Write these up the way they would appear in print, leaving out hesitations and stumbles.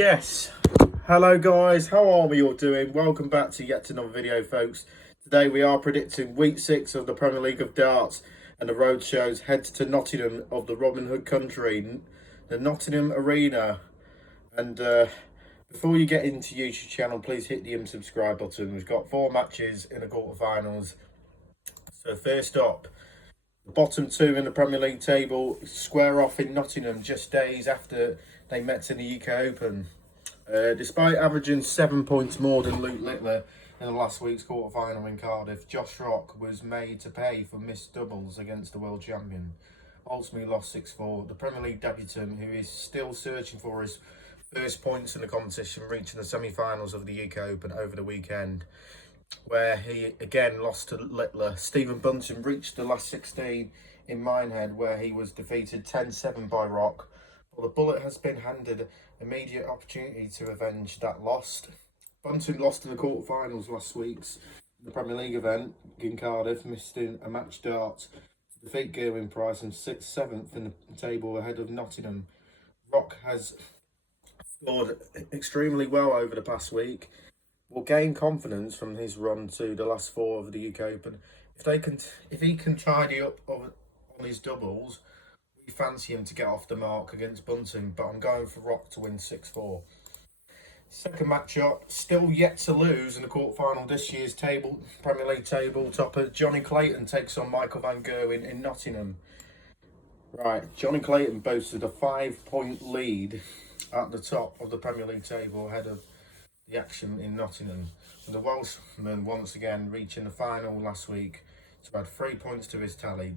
Yes, hello guys, how are we all doing? Welcome back to yet another video, folks. Today we are predicting week 6 of the Premier League of Darts, and the road shows head to Nottingham of the Robin Hood country, the Nottingham Arena. And before you get into YouTube channel, please hit the subscribe button. We've got 4 matches in the quarterfinals. So first up, the bottom 2 in the Premier League table square off in Nottingham just days after they met in the UK Open. Despite averaging 7 points more than Luke Littler in the last week's quarter-final in Cardiff, Josh Rock was made to pay for missed doubles against the world champion. Ultimately lost 6-4. The Premier League debutant, who is still searching for his first points in the competition, reaching the semi-finals of the UK Open over the weekend, where he again lost to Littler. Stephen Bunting reached the last 16 in Minehead, where he was defeated 10-7 by Rock. Well, the Bullet has been handed immediate opportunity to avenge that loss. Bunting lost in the quarterfinals last week's the Premier League event in Cardiff, missing a match dart to defeat Gerwyn Price and sits 7th in the table ahead of Nottingham. Rock has scored extremely well over the past week. Will gain confidence from his run to the last 4 of the UK Open. If he can tidy up on his doubles, we fancy him to get off the mark against Bunting, but I'm going for Rock to win 6-4. Second matchup, still yet to lose in the quarterfinal this year's Premier League table topper. Jonny Clayton takes on Michael van Gerwen in Nottingham. Right, Jonny Clayton boasted a 5-point lead at the top of the Premier League table ahead of the action in Nottingham, with the Welshman once again reaching the final last week to add 3 points to his tally.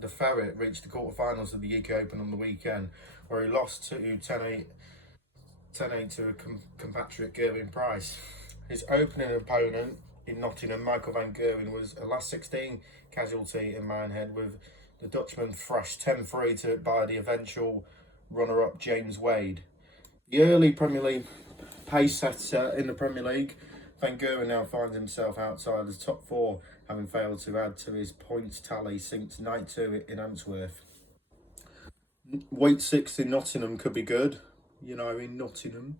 The Ferret reached the quarterfinals of the UK Open on the weekend, where he lost to 10-8 to a compatriot Gerwyn Price. His opening opponent in Nottingham, Michael van Gerwen, was a last 16 casualty in Minehead, with the Dutchman thrashed 10-3 by the eventual runner-up James Wade. The early Premier League pace setter in the Premier League, Van Gerwen now finds himself outside the top 4, having failed to add to his points tally since night 2 in Antwerp. Week 6 in Nottingham could be good, in Nottingham.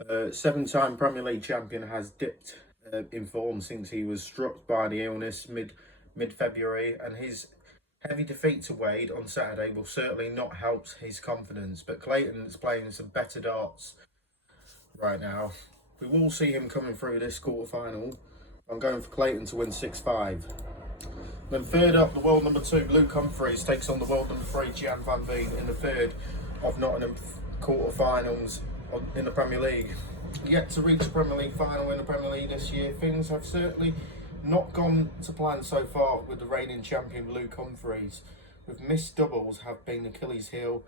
7-time Premier League champion has dipped in form since he was struck by the illness mid-February, and his heavy defeat to Wade on Saturday will certainly not help his confidence, but Clayton is playing some better darts right now. We will see him coming through this quarter-final. I'm going for Clayton to win 6-5. Then third up, the world number 2, Luke Humphries, takes on the world number 3, Gian van Veen, in the third of Nottingham quarter-finals in the Premier League. Yet to reach the Premier League final in the Premier League this year, things have certainly not gone to plan so far with the reigning champion Luke Humphries, with missed doubles have been Achilles' heel.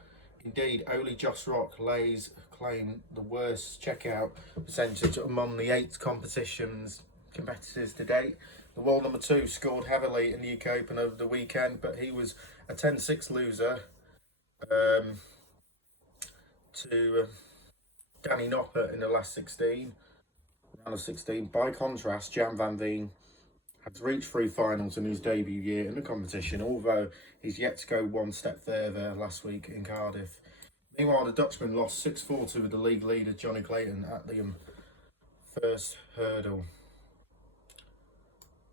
Indeed, only Josh Rock lays claim the worst checkout percentage among the 8 competitors to date. The world number 2 scored heavily in the UK Open over the weekend, but he was a 10-6 loser to Danny Noppert in the last round of 16. By contrast, Gian van Veen has reached 3 finals in his debut year in the competition, although he's yet to go one step further last week in Cardiff. Meanwhile, the Dutchman lost 6-4 to the league leader Jonny Clayton at the first hurdle.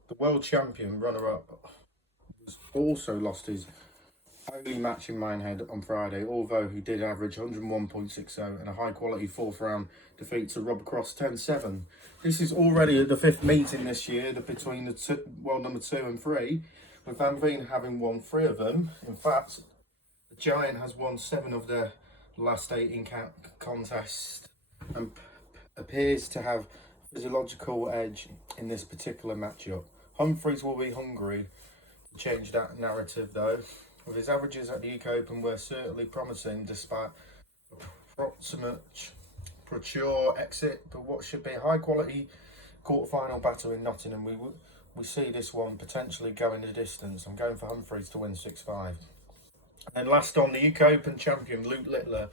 The world champion runner-up was also lost his only match in Minehead on Friday, although he did average 101.60 and a high-quality 4th round defeat to Rob Cross 10-7. This is already the 5th meeting this year between the world number 2 and 3, with Van Veen having won 3 of them. In fact, the Giant has won 7 of their last 8 in contest and appears to have physiological edge in this particular matchup. Humphries will be hungry to change that narrative though, with his averages at the UK Open were certainly promising despite approximate premature exit, but what should be a high quality quarter-final battle in Nottingham, we see this one potentially going the distance. I'm going for Humphries to win 6-5. And last on, the UK Open champion Luke Littler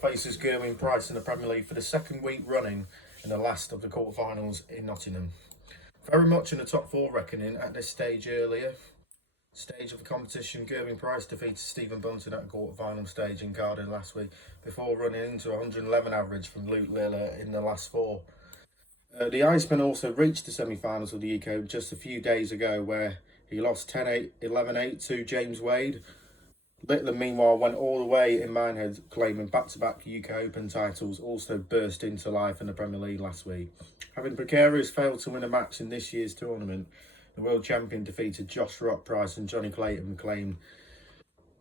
faces Gerwyn Price in the Premier League for the 2nd week running in the last of the quarterfinals in Nottingham. Very much in the top 4 reckoning at this stage earlier. stage of the competition, Gerwyn defeated Stephen Bunting at a quarter-final stage in Cardiff last week before running into 111 average from Luke Liller in the last four. The Iceman also reached the semi-finals of the UK just a few days ago, where he lost 10-8, 11-8 to James Wade. Littler, meanwhile, went all the way in Minehead, claiming back-to-back UK Open titles, also burst into life in the Premier League last week. Having precarious failed to win a match in this year's tournament, the world champion defeated Josh Rockprice and Jonny Clayton, claimed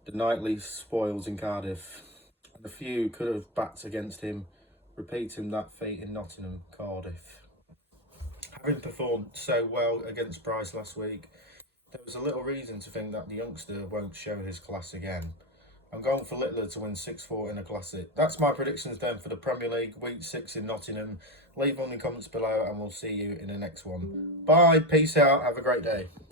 the nightly spoils in Cardiff, and a few could have backed against him, repeating that feat in Nottingham, Cardiff. Having performed so well against Price last week, there was a little reason to think that the youngster won't show his class again. I'm going for Littler to win 6-4 in a classic. That's my predictions then for the Premier League Week 6 in Nottingham. Leave them in the comments below and we'll see you in the next one. Bye, peace out, have a great day.